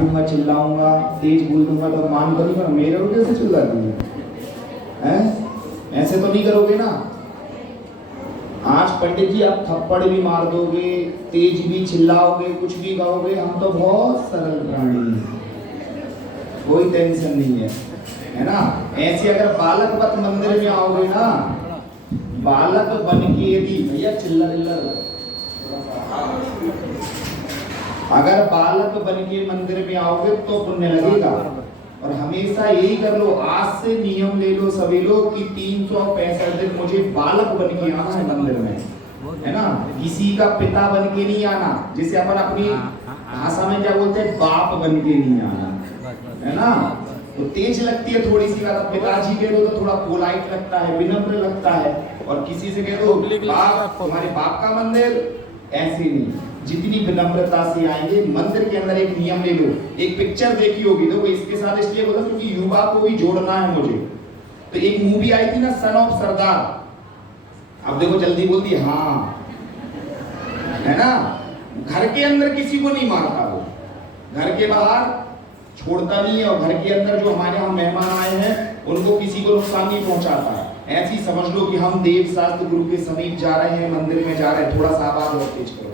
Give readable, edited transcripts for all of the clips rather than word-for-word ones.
डांटूंगा, चिल्लाऊंगा, तेज बोल दूंगा तो मान तो नहीं करो, मेरे को कैसे चिल्लाती है? ऐसे तो नहीं करोगे ना। आज पंडित जी आप थप्पड़ भी मार दोगे, तेज भी चिल्लाओगे, कुछ भी कहोगे, हम तो बहुत सरल प्राणी हैं, कोई टेंशन नहीं है ना। ऐसे अगर बालक मंदिर में आओगे ना, बालक बन के यदि भैया अगर बालक बन के मंदिर में आओगे तो पुण्य लगेगा। और हमेशा यही कर लो, आज से नियम ले लो सभी लोग कि 365 दिन मुझे बालक बन के आना है मंदिर में, है ना। किसी का पिता बन के नहीं आना, जिसे अपन अपनी भाषा में क्या बोलते हैं, बाप बन के नहीं आना, है ना। तो तेज लगती है थोड़ी सी बात, पिताजी कह दो तो थोड़ा पोलाइट लगता है, विनम्र लगता है, और किसी से कह दो बाप, तुम्हारे बाप का मंदिर, ऐसे नहीं। जितनी विनम्रता से आएंगे, मंदिर के अंदर एक नियम ले लो, एक पिक्चर देखी होगी, देखो इसके साथ इसलिए बोला क्योंकि युवा को भी जोड़ना है मुझे। तो एक मूवी आई थी ना, सन ऑफ सरदार, अब देखो जल्दी बोलती हाँ, है ना। घर के अंदर किसी को नहीं मारता वो, घर के बाहर छोड़ता नहीं है, और घर के अंदर जो हमारे यहाँ मेहमान आए हैं उनको किसी को नुकसान नहीं पहुंचाता है। ऐसी समझ लो कि हम देव शास्त्र गुरु के समीप जा रहे हैं, मंदिर में जा रहे हैं, थोड़ा सा आवाज और तेज करो,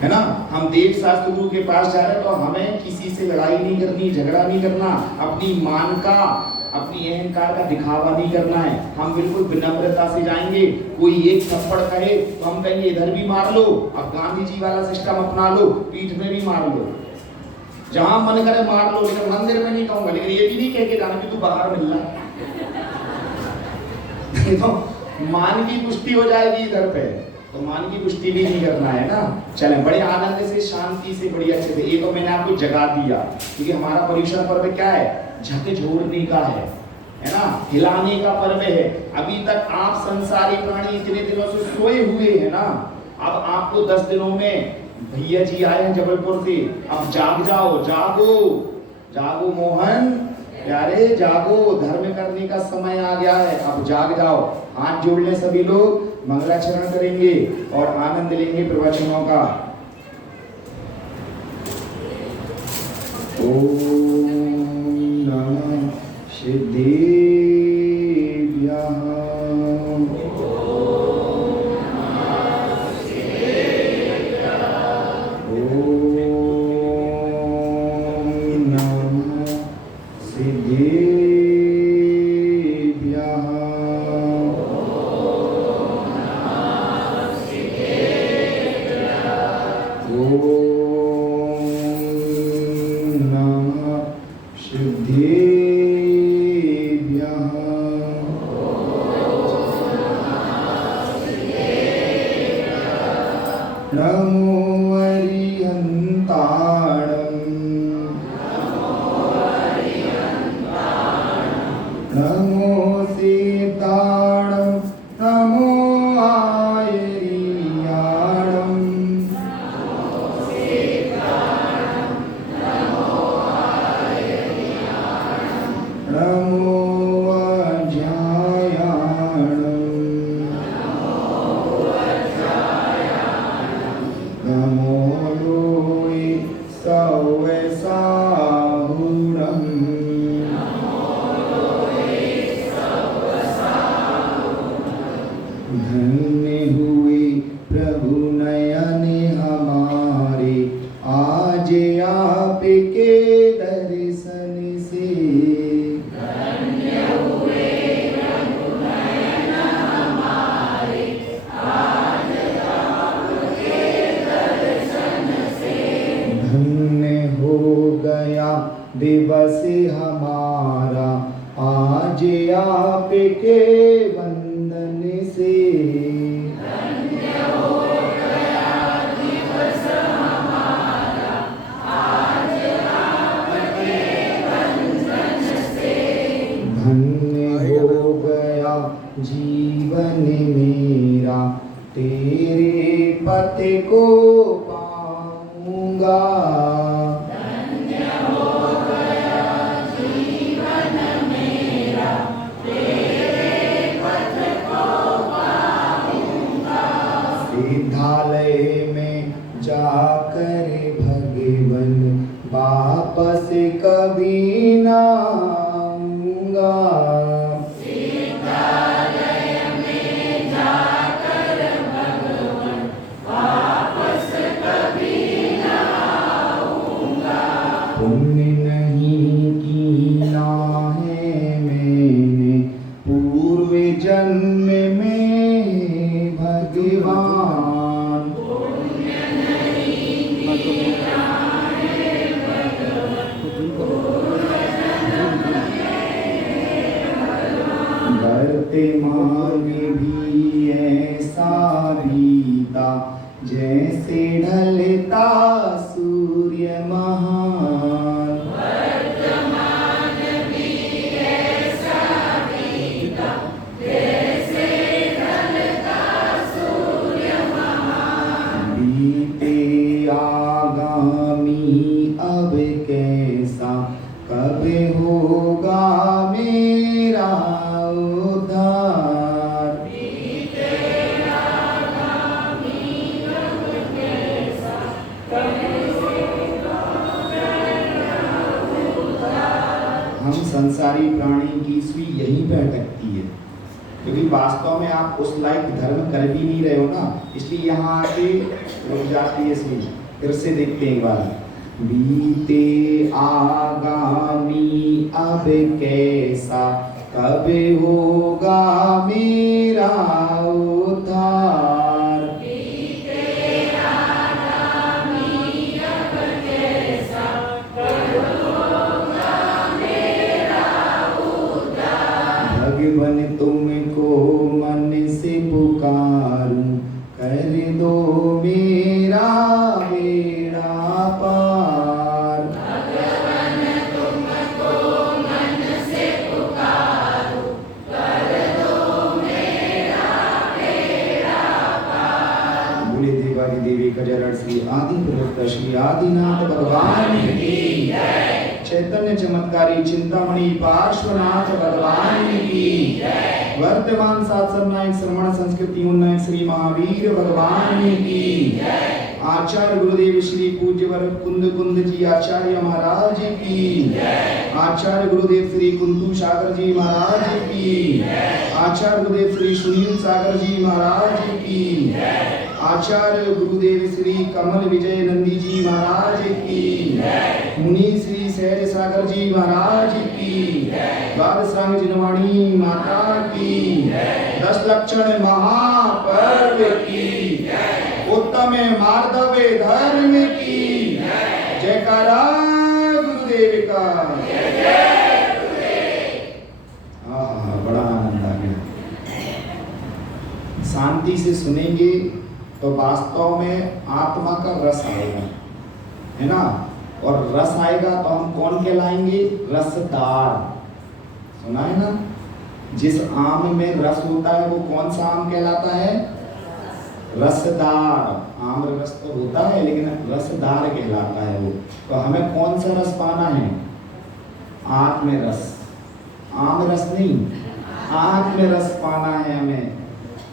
है ना। हम देव शास्त्र गुरु के पास जा रहे हैं तो हमें किसी से लड़ाई नहीं करनी, झगड़ा नहीं करना, अपनी मान का, अपनी अहंकार का दिखावा नहीं करना है। हम बिल्कुल विनम्रता से जाएंगे। कोई एक थप्पड़ कहे तो हम कहेंगे इधर भी मार लो, अब गांधी जी वाला सिस्टम अपना लो, पीठ में भी मार लो, जहां मन करे मार लो, लेकिन मंदिर में नहीं कहूंगा। लेकिन ये भी नहीं कह के जाना कि तू बाहर मिल रहा तो मान की पुष्टि हो जाएगी इधर पे, तो मान की पुष्टि भी नहीं करना है ना। चलें, बड़े आनंद से, शांति से, बड़ी अच्छे से। ये तो मैंने आपको जगा दिया, क्योंकि हमारा पर्युषण पर्व क्या है, झकझोरने का है ना, हिलाने का पर्व है। अभी तक आप संसारी प्राणी इतने दिनों से सोए हुए हैं ना, अब आपको 10 दिनों में भैया जी आए हैं जबलपुर से, अब जाग जाओ, जागो जागो मोहन प्यारे, जागो, धर्म करने का समय आ गया है, अब जाग जाओ। हाथ जोड़ ले सभी लोग, मंगलाचरण करेंगे और आनंद लेंगे प्रवचनों का। ओम नमः सिद्धेभ्यः। दिवस हमारा आज आपके वंदन से, धन्य हो गया दिवस हमारा आज आपके वंदन से, धन्य हो गया जीवन मेरा तेरे पथ को पाऊंगा। विद्यालय में जाकर भगवन कभी ना आऊंगा। पुण्य नहीं कीना है मैंने पूर्व जन्म में भगवान। बढ़ते मार्ग भी ऐसा बीता जैसे ढलता सूर्य महान। वर्तमान भी ऐसा बीता जैसे ढलता सूर्य महान। बीते आगामी अब कैसा कब होगा मेरा उद्धार। हम संसारी प्राणी की सुई यहीं पे अटकती है, क्योंकि वास्तव में आप उस लायक धर्म कर भी नहीं रहे हो ना, इसलिए यहाँ आके रुक जाती है सुई। फिर से देखते हैं एक बार। बीते आगामी अब कैसा कब होगा मेरा उद्धार। भगवन तुमको मन से पुकारूं कर दो मेरा बेड़ा पार। भगवन तुमको मन से पुकारूं कर दो मेरा बेड़ा पार। बोले देवादी देवी कजरट श्री आदि प्रवक्ता श्री आदिनाथ भगवान की जय। चैतन्य चमत्कारी चिंतामणि पार्श्वनाथ भगवान की जय। वर्तमान शासन नायक श्रवण संस्कृति उन्नयक श्री महावीर भगवान की जय। आचार्य गुरुदेव श्री पूज्य वर कुंद कुंद जी आचार्य महाराज की जय। आचार्य गुरुदेव श्री कुंतु सागर जी महाराज की जय। आचार्य गुरुदेव श्री सुनील सागर जी महाराज की जय। आचार्य गुरुदेव श्री कमल विजय नंदी जी महाराज की जय। मुनि श्री सहज सागर जी महाराज की जय। द्वादशांग जिनवाणी माता की जय। 10 लक्षण महापर्व की जय। उत्तम मार्दवे धर्म की जय। जयकारा गुरुदेव का बड़ा आनंद आ गया। शांति से सुनेंगे तो वास्तव में आत्मा का रस आएगा, है ना। और रस आएगा तो हम कौन कहलाएंगे? रसदार। सुना है ना, जिस आम में रस होता है वो कौन सा आम कहलाता है? रसदार। आम रस तो होता है लेकिन रसदार कहलाता है वो। तो हमें कौन सा रस पाना है? आत्म रस। आम रस नहीं, आत्म रस पाना है हमें।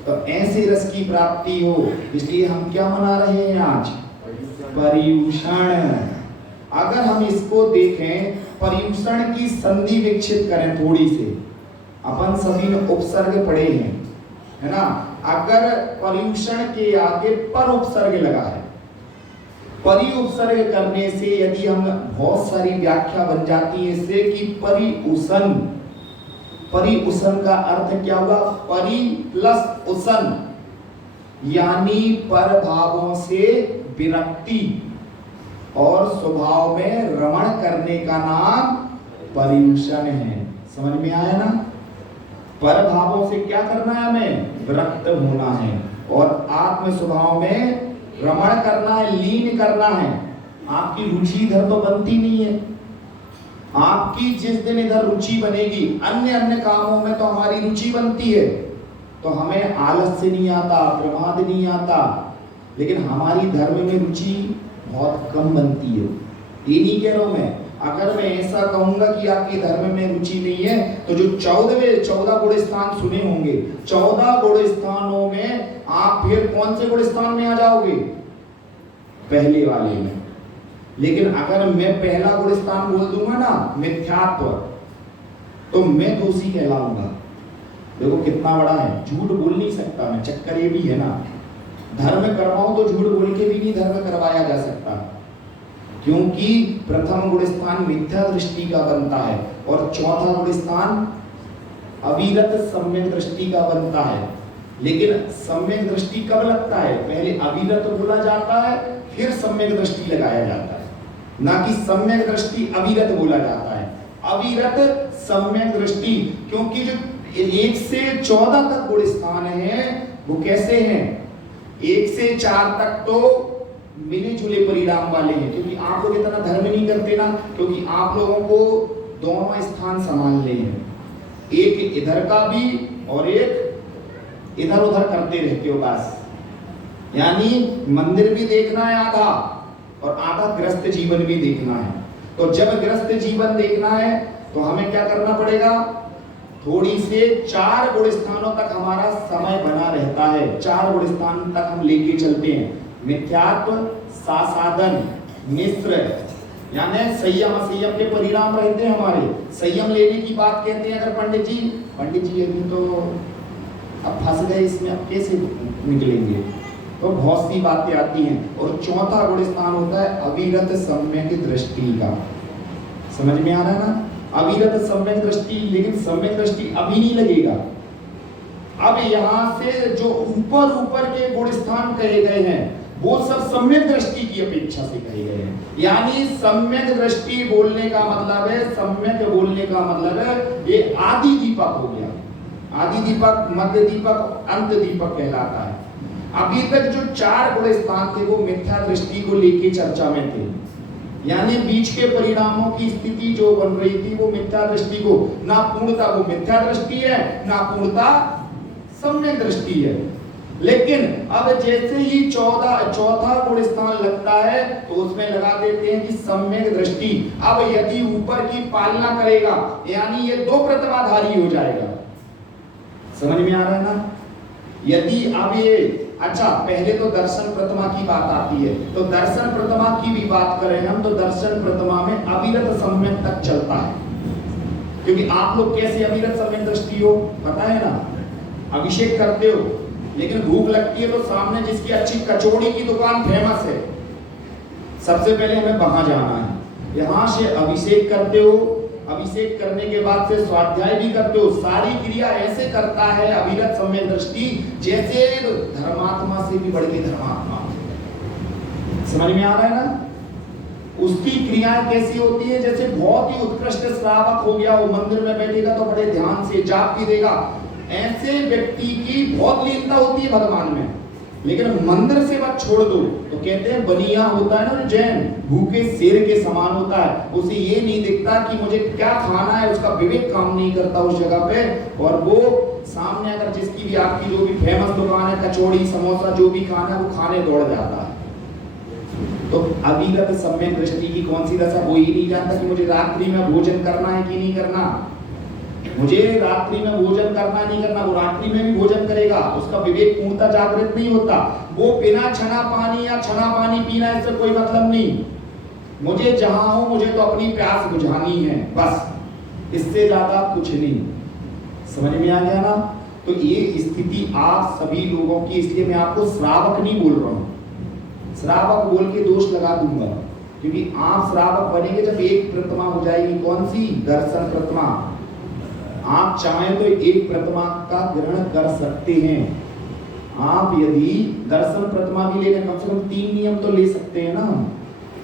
तो ऐसे रस की प्राप्ति हो, इसलिए हम क्या मना रहे हैं आज? पर्यूषण। अगर हम इसको देखें, पर्यूषण की संधि विकसित करें थोड़ी से, अपन सभी ने उपसर्ग पढ़े हैं, है ना। अगर पर्यूषण के आगे पर उपसर्ग लगा है, परि उपसर्ग करने से यदि हम बहुत सारी व्याख्या बन जाती है इससे कि परिउषण। परिउषण का अर्थ क्या हुआ? परि प्लस उषण, यानी पर भावों से विरक्ति और स्वभाव में रमण करने का नाम पर्यूषण है। समझ में आया ना? पर भावों से क्या करना है? हमें विरक्त होना है और आत्म स्वभाव में रमण करना है, लीन करना है। आपकी रुचि इधर तो बनती नहीं है। आपकी जिस दिन इधर रुचि बनेगी, अन्य अन्य कामों में तो हमारी रुचि बनती है, तो हमें आलस्य नहीं आता, प्रमाद नहीं आता, लेकिन हमारी धर्म में रुचि बहुत कम बनती है। ये नहीं कह रहा हूं मैं। अगर मैं ऐसा कहूंगा कि आपकी धर्म में रुचि नहीं है, तो जो 14 गुण स्थान सुने होंगे, 14 गुण स्थानों में आप फिर कौन से गुण स्थान में आ जाओगे? पहले वाले में। लेकिन अगर मैं पहला गुण स्थान बोल दूंगा ना मिथ्यात्व, तो मैं दोषी कहलाऊंगा। देखो कितना बड़ा है, झूठ बोल नहीं सकता मैं, चक्कर ये भी है ना। धर्म करवाऊं तो झूठ बोल के भी नहीं धर्म करवाया जा सकता, क्योंकि प्रथम गुण स्थान मिथ्या दृष्टि का बनता है और चौथा गुण स्थान अविरत सम्यक दृष्टि का बनता है। लेकिन सम्यक दृष्टि कब लगता है? पहले अविरत बोला जाता है, फिर सम्यक दृष्टि लगाया जाता है, ना कि सम्यक दृष्टि अविरत बोला जाता है। अविरत सम्यक दृष्टि, क्योंकि जो 1 से 14 तक गुण स्थान है वो कैसे हैं? 1 से 4 तक तो मिले जुले परिणाम वाले हैं, क्योंकि आप लोग इतना धर्म नहीं करते ना, क्योंकि आप लोगों को दोनों स्थान संभालने हैं, एक इधर का भी और एक इधर उधर करते रहते हो बस। यानी मंदिर भी देखना है आधा और आधा गृहस्थ जीवन भी देखना है। तो जब गृहस्थ जीवन देखना है तो हमें क्या करना पड़ेगा? थोड़ी से 4 गुण स्थानों तक हमारा समय बना रहता है, 4 गुण स्थान तक हम लेके चलते हैं। मिथ्यात्व, सासाधन, मिश्र, यानी संयम असंयम के परिणाम रहते हैं हमारे। संयम लेने की बात कहते हैं अगर पंडित जी अभी तो अब फंस गए इसमें, अब कैसे निकलेंगे? तो बहुत सी बातें आती हैं। और चौथा गुण स्थान होता है अविरत सम्यक दृष्टि का। समझ में आ रहा है ना? अविरत सम्यक दृष्टि, लेकिन सम्यक दृष्टि अभी नहीं लगेगा। अब यहाँ से जो ऊपर के गुण स्थान कहे गए हैं वो सब सम्यक दृष्टि की अपेक्षा से कहे गए हैं। यानी सम्यक दृष्टि बोलने का मतलब है, सम्यक बोलने का मतलब है ये आदि दीपक हो गया। आदि दीपक, मध्य दीपक, अंत दीपक कहलाता है। अभी तक जो 4 गुण स्थान थे वो मिथ्या दृष्टि को लेके चर्चा में थे, यानी बीच के परिणामों की स्थिति जो बन रही थी वो मिथ्या दृष्टि को, ना पूर्णता वो मिथ्या दृष्टि है, ना पूर्णता सम्यक दृष्टि है। लेकिन अब जैसे ही चौथा गुण स्थान लगता है तो उसमें लगा देते हैं कि सम्यक दृष्टि। अब यदि ऊपर की पालना करेगा यानी ये 2 प्रतिमाधारी हो जाएगा। समझ में आ रहा है ना? यदि अब ये अच्छा, पहले तो दर्शन प्रतिमा की बात आती है, तो दर्शन प्रतिमा की भी बात करें हम तो दर्शन प्रतिमा में अविरत सम्यक तक चलता है। क्योंकि आप लोग कैसे अविरत सम्यक दृष्टि हो पता है ना? अभिषेक करते हो, लेकिन भूख लगती है तो सामने जिसकी अच्छी कचौड़ी की दुकान फेमस है, सबसे पहले हमें वहां जाना है। यहाँ से अभिषेक करते हो, अभिषेक करने के बाद से स्वाध्याय भी करते हो, सारी क्रिया ऐसे करता है अविरत सम्यक दृष्टि जैसे धर्मात्मा से भी बढ़ के धर्मात्मा। समझ में आ रहा है ना? उसकी क्रियाएं कैसी होती है? जैसे बहुत ही उत्कृष्ट श्रावक हो गया, वो मंदिर में बैठेगा तो बड़े ध्यान से जाप भी देगा, ऐसे व्यक्ति की बहुत लीनता होती है भगवान में। लेकिन मंदिर से बात छोड़ दो तो कहते हैं बनिया होता है ना जैन, भूखे शेर के समान होता है। उसे ये नहीं दिखता कि मुझे क्या खाना है, उसका विवेक काम नहीं करता उस जगह पे। और वो सामने अगर जिसकी भी आपकी जो भी फेमस दुकान है, कचौड़ी समोसा जो भी खाना है वो खाने दौड़ जाता है। तो अविरत सम्यक दृष्टि की कौन सी दशा? वो ही नहीं जानता कि मुझे रात्रि में भोजन करना है कि नहीं करना, मुझे रात्रि में भोजन करना नहीं करना। वो रात्रि में भी भोजन करेगा, उसका विवेक पूर्णता जागृत नहीं होता। वो बिना छना पानी या छना पानी पीना इससे कोई मतलब नहीं। मुझे जहां हूं मुझे तो अपनी प्यास बुझानी है बस, इससे ज्यादा कुछ नहीं। समझ में आ गया ना? तो ये स्थिति आप सभी लोगों की, इसलिए मैं आपको श्रावक नहीं बोल रहा हूं, श्रावक बोल के दोष लगा दूंगा, क्योंकि आप श्रावक बनेंगे जब एक प्रतिमा हो जाएगी। कौन सी? दर्शन प्रतिमा। आप चाहें तो एक प्रतिमा का ग्रहण कर सकते हैं। आप यदि दर्शन प्रतिमा भी लेने, कम से कम 3 नियम तो ले सकते हैं ना,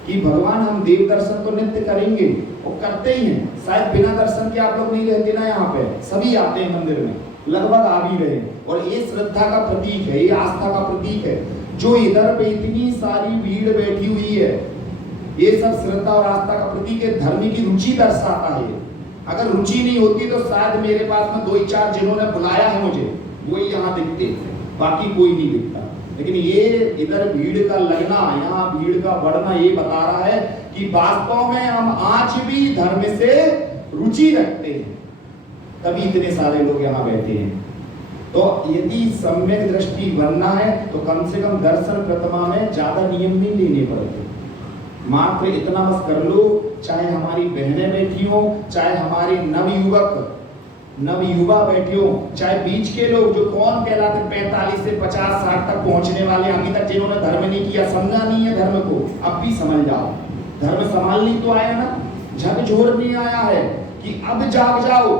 कि भगवान हम देव दर्शन तो नित्य करेंगे और करते ही हैं। शायद बिना दर्शन के आप लोग नहीं रहते ना, यहाँ पे सभी आते हैं मंदिर में, लगभग आ भी रहे। और ये श्रद्धा का प्रतीक है, ये आस्था का प्रतीक है। जो इधर पे इतनी सारी भीड़ बैठी हुई है, ये सब श्रद्धा और आस्था का प्रतीक है, धर्म की रुचि दर्शाता है। अगर रुचि नहीं होती तो शायद मेरे पास में 2-4 जिन्होंने बुलाया है मुझे वही यहाँ दिखते, बाकी कोई नहीं दिखता। लेकिन ये इधर भीड़ का लगना, यहाँ भीड़ का बढ़ना ये बता रहा है कि वास्तव में हम आज भी धर्म से रुचि रखते हैं, तभी इतने सारे लोग यहाँ बैठे हैं। तो यदि सम्यक दृष्टि बनना है तो कम से कम दर्शन प्रतिमा में ज्यादा नियम नहीं लेने पड़ते। मात्र इतना बस कर लो, चाहे हमारी बहनें बैठी हो, चाहे हमारे नवयुवा बैठे हो, चाहे बीच के लोग जो कौन कहलाते 45 से 50-60 तक पहुंचने वाले, अभी तक जिन्होंने धर्म नहीं किया, समझा नहीं है धर्म को, अब भी समझ जाओ। धर्म संभालनी तो आया ना, झकझोर नहीं आया है कि अब जाग जाओ।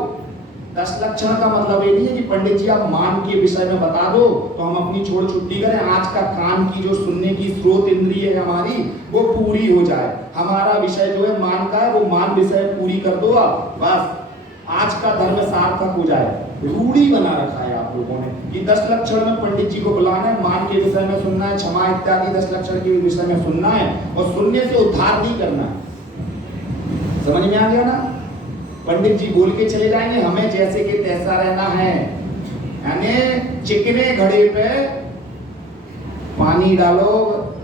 10 लक्षण का मतलब ये नहीं है कि पंडित जी आप मान के विषय में बता दो तो हम अपनी छोड़ छुट्टी करें, आज का कान की जो सुनने की स्रोत इंद्रिय है हमारी वो पूरी हो जाए। हमारा विषय जो है मान का है, वो मान विषय पूरी कर दो आप, बस आज का धर्म सार्थक हो जाए। रूढ़ी बना रखा है आप लोगों ने कि 10 लक्षण में पंडित जी को बुलाना है, मान के विषय में सुनना है, क्षमा इत्यादि 10 लक्षण के विषय में सुनना है और सुनने से उद्धार नहीं करना है। समझ में आ गया ना? पंडित जी बोल के चले जाएंगे, हमें जैसे कि तैसा रहना है, यानी चिकने घड़े पे पानी डालो,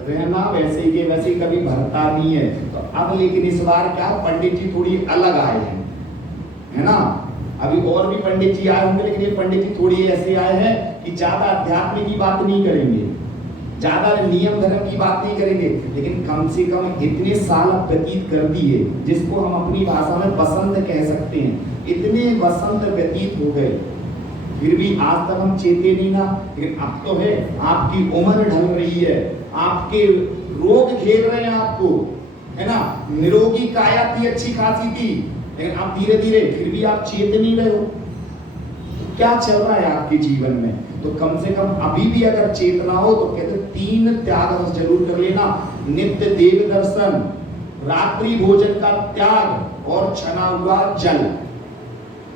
रहना वैसे के वैसे कभी भरता नहीं है। तो अब लेकिन इस बार क्या पंडित जी थोड़ी अलग आए हैं, है ना? अभी और भी पंडित जी आए होंगे, लेकिन ये पंडित जी थोड़ी ऐसे आए हैं कि ज्यादा अध्यात्म की बात नहीं करेंगे, ज्यादा नियम धर्म की बात नहीं करेंगे, लेकिन कम से कम इतने साल व्यतीत कर दिए, जिसको हम अपनी भाषा में बसंत कह सकते हैं, इतने बसंत व्यतीत हो गए, फिर भी आज तक हम चेते नहीं ना। लेकिन अब तो है, आपकी उम्र ढल रही है, आपके रोग घेर रहे हैं आपको, है ना? निरोगी काया थी, अच्छी खासी थी, लेकिन आप धीरे धीरे फिर भी आप चेत नहीं रहे हो। क्या चल रहा है आपके जीवन में? तो कम से कम अभी भी अगर चेतना हो तो कहते 3 त्याग जरूर कर लेना, नित्य देव दर्शन, रात्रि भोजन का त्याग और छना हुआ जल,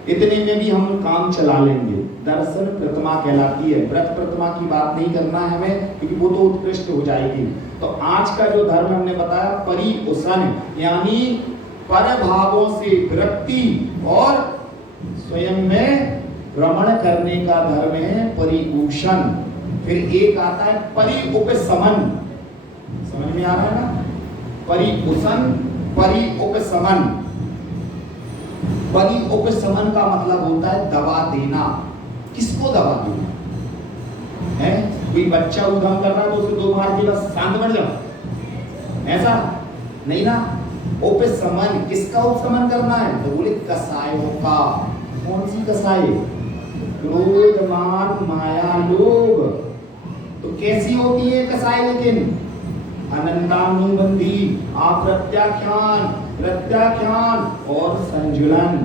इतने में भी हम काम चला लेंगे। दर्शन प्रतिमा कहलाती है, व्रत प्रतिमा की बात नहीं करना है हमें, क्योंकि वो तो उत्कृष्ट हो जाएगी। तो आज का जो धर्म हमने बताया परिउसन, यानी पर भावों से विरक्ति और स्वयं में भ्रमण करने का धर्म है परिउषण। फिर एक आता है परिउपशमन, समझ में आ रहा है ना? परिउषण, परिउपशमन। परिउपशमन का मतलब होता है दबा देना। किसको दबा देना है? कोई बच्चा उधम कर रहा है तो उसे 2 मार के बस शांत बैठ जाओ, ऐसा नहीं ना। उपशमन, किसका उपशमन करना है? तो बोले कसायों का। कौन सी कसाय? क्रोध, मान, माया, लोभ। तो कैसी होती है कसाय? लेकिन अनंतानुबंधी, अप्रत्याख्यान, प्रत्याख्यान और संजुलन।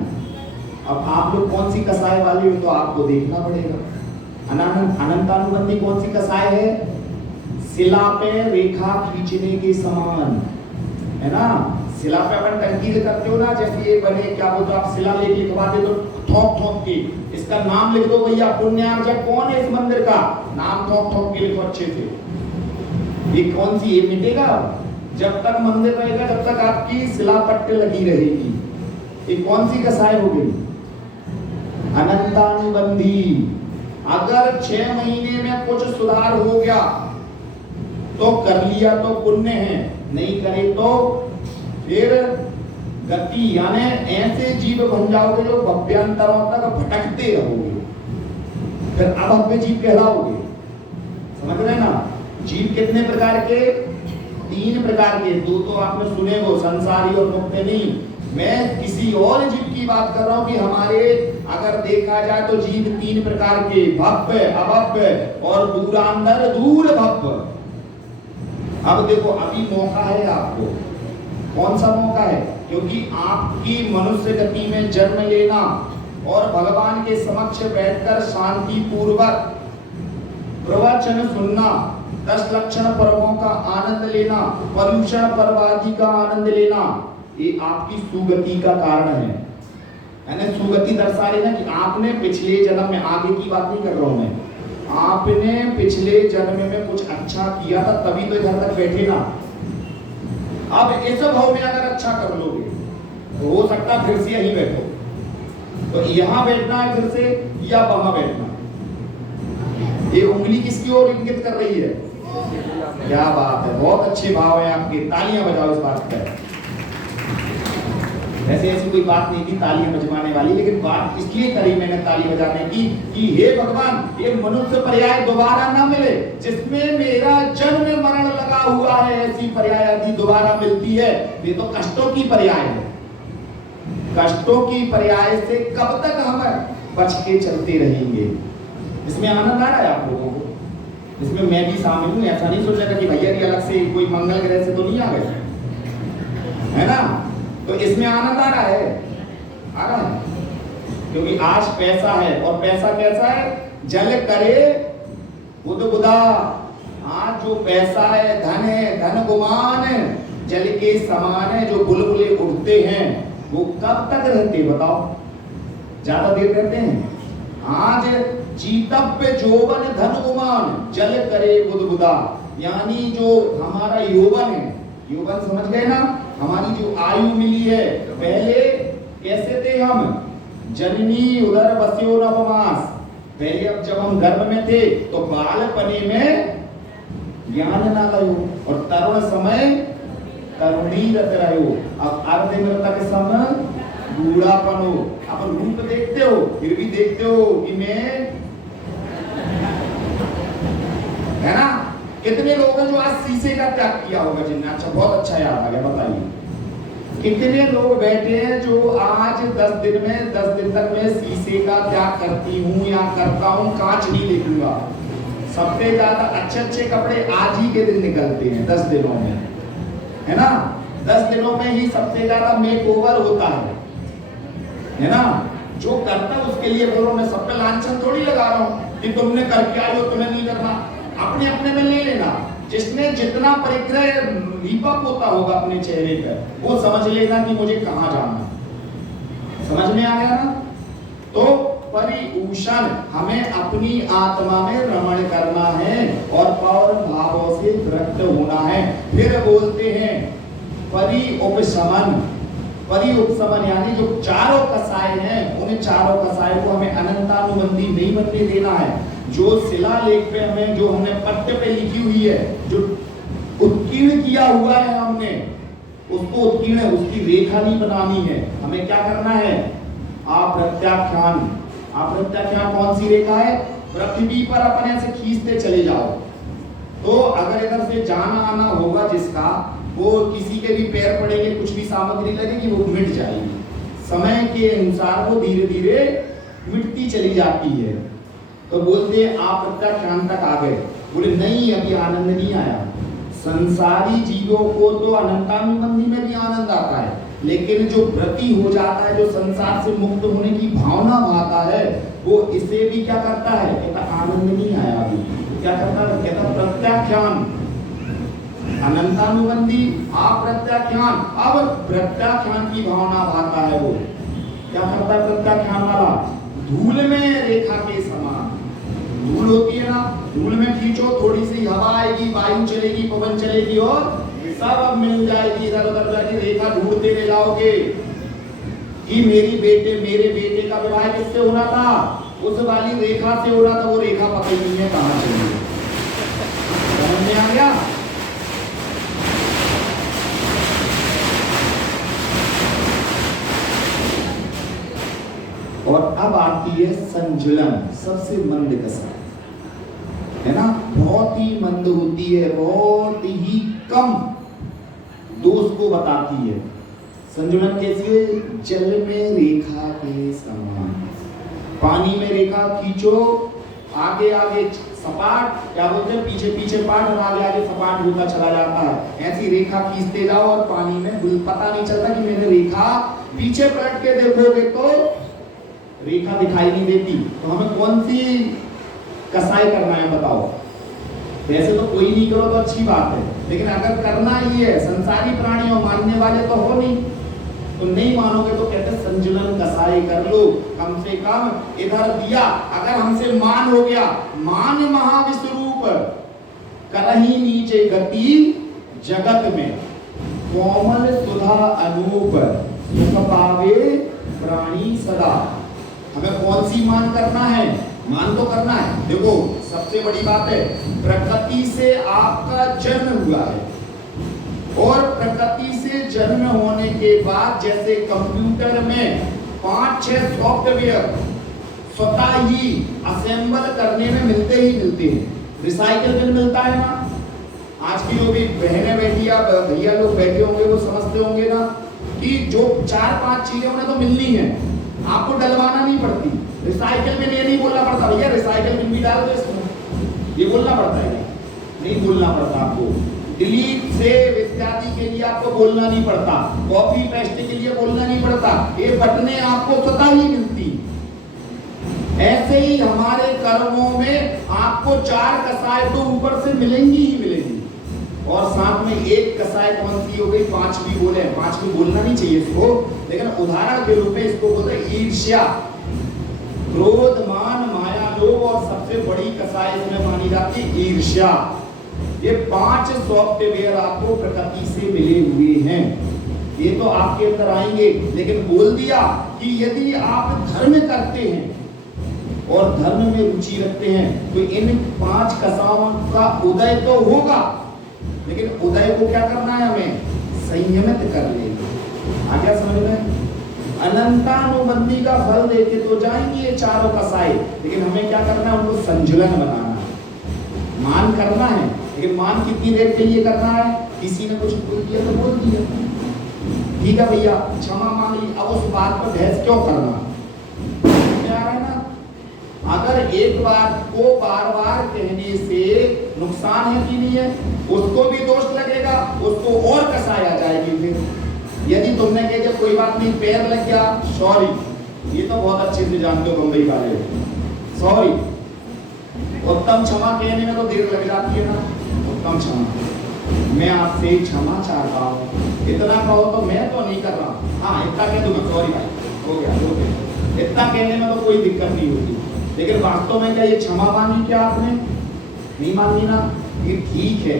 अब आप लोग कौन सी कसाय वाले हो तो आपको देखना पड़ेगा। अनंतानुबंधी कौन सी कसाय है? शिला पे रेखा खींचने के समान, है ना? शिला पे अपन टंकीर करते हो ना, जैसे ये बने क्या बोलते, आप शिला लेके लिखवा दे तो ठोक ठोक के इसका नाम लिख दो भैया, पुण्यार्जक कौन है इस मंदिर का, नाम ठोक ठोक के लिखो अच्छे से। ये कौन सी, ये मिटेगा जब तक मंदिर रहेगा, जब तक आपकी शिला पट्टे लगी रहेगी। ये कौन सी कसाय हो गई? अनंतानुबंधी। अगर 6 महीने में कुछ सुधार हो गया तो कर लिया तो पुण्य है, नहीं करे तो फिर गति, यानी ऐसे जीव बन जाओगे जो भव्यांतरों तक भटकते रहोगे, फिर अभव्य जीव कहलाओगे। समझ रहे ना? जीव कितने प्रकार के? 3 प्रकार के। 2 तो आपने सुने, वो संसारी और मुक्त नहीं। मैं किसी और जीव की बात कर रहा हूं कि हमारे अगर देखा जाए तो जीव 3 प्रकार के, भव्य, अभव्य और दूरांतर, दूर भव्य। अब देखो, अभी मौका है आपको। कौन सा मौका है? क्योंकि आपकी मनुष्य गति में जन्म लेना और भगवान के समक्ष बैठकर शांति पूर्वक प्रवचन सुनना, 10 लक्षण पर्वों का आनंद लेना, पर्युषण पर्व आदि का आनंद लेना, ये आपकी सुगति का कारण है। यानी सुगति दर्शा रही ना कि आपने पिछले जन्म में, आगे की बात नहीं कर रहा हूं मैं, आपने पिछले जन्म में कुछ अच्छा किया था, तभी तो इधर तक बैठे ना। अब इस भाव में अगर अच्छा कर लोगे तो हो सकता फिर से यहीं बैठो। तो यहां बैठना है फिर से या वहां बैठना? ये उंगली किसकी ओर इंगित कर रही है? क्या बात है, बहुत अच्छे भाव है आपके, तालियां बजाओ इस बात पर। वैसे ऐसी कोई बात नहीं थी तालियां बजवाने वाली, लेकिन बात इसलिए करी मैंने ताली बजाने की कि हे भगवान, ये मनुष्य पर्याय दोबारा ना मिले जिसमें मेरा जन्म मरण लगा हुआ है। ऐसी पर्याय यदि दोबारा मिलती है, ये तो कष्टों की पर्याय है। कष्टों की पर्याय से कब तक हम बच के चलते रहेंगे? इसमें आनंद आ रहा है आप लोगों को? इसमें मैं भी शामिल हूँ। ऐसा नहीं सोचेगा कि भैया भी अलग से कोई मंगल ग्रह से तो नहीं आ गए, है ना? तो इसमें आनंद आ रहा है, आ रहा है, क्योंकि आज पैसा है। और पैसा कैसा है? जल करे बुध बुधा। आज जो पैसा है, धन है, धन गुमान है, जल के समान है। जो बुलबुले उड़ते हैं वो कब तक रहते बताओ? ज्यादा देर रहते हैं? आज जीतव्य जोवन धन गुमान, जल करे बुध बुधा। यानी जो हमारा यौवन है, यौवन समझ गए ना? हमारी जो आयु मिली है, पहले कैसे थे हम? जननी उदर बस्यो नवमास। पहले अब जब हम गर्भ में थे तो बालपने में ज्ञान ना लयो, और तरुण समय तरुणी रत रहो। अब अर्धमृतक समय बूढ़ापन हो। अब रूप देखते हो, फिर भी देखते हो कि मैं, है ना? कितने लोग हैं जो आज शीशे का त्याग किया होगा जिनने? अच्छा, बहुत अच्छा याद आ गया, बताइए। कितने लोग बैठे हैं जो आज 10 दिन में 10 दिन तक मैं शीशे का त्याग करती हूँ या करता हूँ, कांच नहीं देखूंगा। सबसे ज्यादा अच्छे अच्छे कपड़े आज ही के दिन निकलते हैं 10 दिनों में, है ना? 10 दिनों में ही सबसे ज्यादा मेकओवर होता है ना? जो करता है उसके लिए बोलो, मैं सब पे लांछन थोड़ी लगा रहा हूँ कि तुमने करके आए हो, तुम्हें नहीं करना। अपने अपने में ले लेना। जिसने जितना परिग्रह दीपक होता होगा अपने चेहरे पर, वो समझ लेना कि मुझे कहां जाना। समझ में आ गया ना? तो परिऊषण, हमें अपनी आत्मा में रमण करना है और पौर भावों से विरक्त होना है। फिर बोलते हैं परिउपशमन। परिउपशमन यानी जो चारों कसाय हैं, उन चारों कसाय को हमें अनंतानुबंधी नहीं बनने देना है। जो शिलालेख पे हमें, जो हमने पट्टे पे लिखी हुई है, जो उत्कीर्ण किया हुआ है हमने, उसको उत्कीर्ण, उसकी रेखा नहीं बनानी है। हमें क्या करना है? अप्रत्याख्यान। अप्रत्याख्यान कौन सी रेखा है? पृथ्वी पर अपने से खींचते चले जाओ। तो अगर इधर से जाना आना होगा जिसका, वो किसी के भी पैर पड़ेंगे, कुछ भी सामग्री लगेगी, वो मिट जाएगी। समय के अनुसार वो धीरे धीरे मिटती चली जाती है। तो बोलते हैं आप प्रत्याख्यान तक आ गए। बोले नहीं, अभी आनंद नहीं आया। संसारी जीवों को तो अनंतानुबंधी में भी आनंद आता है, लेकिन जो व्रती हो जाता है, जो संसार से मुक्त होने की भावना भाता है, वो इसे भी क्या करता है? कहता आनंद नहीं आया अभी। क्या करता है? कहता प्रत्याख्यान। अनंतानुबंधी, अप्रत्याख्यान। अब प्रत्याख्यान की भावना भाता है, वो क्या करता है? प्रत्याख्यान वाला धूल में रेखा के समान। धूल होती है ना, धूल में खींचो, थोड़ी सी हवा आएगी, वायु चलेगी, पवन चलेगी और सब अब मिल जाएगी। इधर उधर जाके रेखा ढूंढते रह जाओगे कि मेरे बेटे का विवाह किससे होना था? उस वाली रेखा से हो रहा था। वो रेखा पता नहीं है कहां चली। समझ में आ गया? और अब आती है संजुलन, सबसे मंद कसा, है ना? बहुत ही मंद होती है, बहुत ही कम दोष को बताती है। संजुलन कैसी है? जल में रेखा के समान। पानी में रेखा खींचो, आगे आगे सपाट, क्या बोलते हैं, पीछे पीछे पाट और आगे आगे सपाट होता चला जाता है। ऐसी रेखा खींचते जाओ और पानी में पता नहीं चलता कि मैंने रेखा, पीछे पलट के देखोगे तो रेखा दिखाई नहीं देती। तो हमें कौन सी कसाई करना है बताओ? वैसे तो कोई नहीं करो तो अच्छी बात है, लेकिन अगर करना ही है, संसारी प्राणियों मानने वाले तो हो नहीं, तो नहीं मानोगे तो कहते संजुलन कसाई कर लो। कम से कम इधर दिया, अगर हमसे मान हो गया, मान महाविश्वरूप करही नीचे गति जगत में, कोमल सुधा अनूप सुख पावे प्राणी सदा। हमें कौन सी मान करना है? मान तो करना है। देखो सबसे बड़ी बात है, प्रकृति से आपका जन्म हुआ है और प्रकृति से के जन्म होने के बाद जैसे कंप्यूटर में 5-6 सॉफ्टवेयर स्वतः ही असेंबल करने में मिलते ही मिलते हैं, रिसाइकल बिन मिलता है ना। आज की जो भी बहनें बैठी या भैया लोग बैठे होंगे वो समझते होंगे ना कि जो 4-5 चीजें उन्हें तो मिलनी है, आपको डलवाना नहीं पड़ती। रिसाइकल बिन ये नहीं बोलना पड़ता भैया रिसाइकल बिन भी डाल दो इसमें, ये बोलना पड़ता है नहीं बोलना पड़ता आपको। डिलीट सेव इत्यादि के लिए आपको बोलना नहीं पड़ता, कॉपी पेस्ट के लिए बोलना नहीं पड़ता, ये बटनें आपको स्वतः ही मिलती। ऐसे ही हमारे कर्मों में आपको 4 कसाय तो ऊपर से मिलेंगी ही मिलेंगी, और साथ में एक कसाय कौन सी हो गई, 5 भी बोले, 5 भी बोलना नहीं चाहिए इसको, लेकिन उदाहरण के रूप में इसको बोलते हैं ईर्ष्या, क्रोध, मान, माया, लोभ, और सबसे बड़ी कसाय इसमें मानी जाती है ईर्ष्या। ये 5 सॉफ्टवेयर आपको प्रकृति से मिले हुए हैं, ये तो आपके अंदर आएंगे। लेकिन बोल दिया कि यदि आप धर्म करते हैं और धर्म में रुचि रखते हैं तो इन 5 कसाओं का उदय तो होगा, लेकिन उदय को क्या करना है, हमें संयमित कर लेना। आ गया समझ में? अनंतानुबंधी का फल देके तो जाएंगे ये चारों कसाई, लेकिन हमें क्या करना है, उनको संजुलन बनाना है। मान करना है, लेकिन मान कितनी देर के लिए करना है, किसी ने कुछ बोल दिया तो बोल दिया, ठीक है भैया क्षमा मांग ली, अब उस बात पर बहस क्यों करना, क्या है ना। अगर एक बात को बार बार कहने से नुकसान है कि नहीं है, उसको भी दोष लगेगा, उसको और कसाया जाएगी। फिर यदि तुमने कह दिया कोई बात नहीं पैर लग गया, सॉरी, ये तो बहुत अच्छे से जानते हो बम्बई वाले, सॉरी, उत्तम क्षमा कहने में तो देर लग जाती है ना, उत्तम क्षमा, मैं आपसे क्षमा चाहता हूँ, इतना कहो तो मैं तो नहीं कर रहा, हाँ इतना कह दूंगा, सॉरी भाई हो गया, इतना कहने में तो कोई दिक्कत नहीं होती। लेकिन वास्तव में क्या ये क्षमा मांगी क्या आपने, नहीं मांगी ना, ये ठीक है,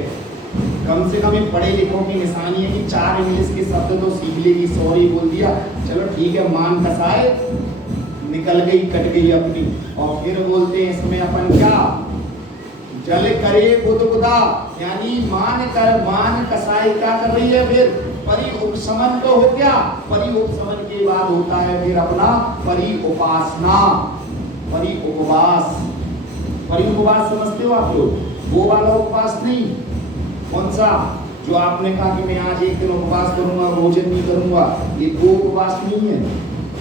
कम से कम पढ़े लिखों की निशानी है कि 4 इंग्लिश के शब्द तो सीख लेगी, सॉरी बोल दिया, चलो ठीक है, मान कसाए निकल गई, कट गई अपनी। और फिर बोलते हैं इसमें अपन क्या, जल करे बुदबुदा, यानी मान कसाई क्या कर रही है, फिर परि उपशमन तो हो गया, परि उपशमन के बाद होता है फिर अपना परि उपासना, परि उपवास। परि उपवास समझते हो आप लोग, वो वाला उपवास नहीं, कौन सा जो आपने कहा कि मैं आज एक दिन उपवास करूंगा, भोजन नहीं करूंगा, ये वो उपवास नहीं है।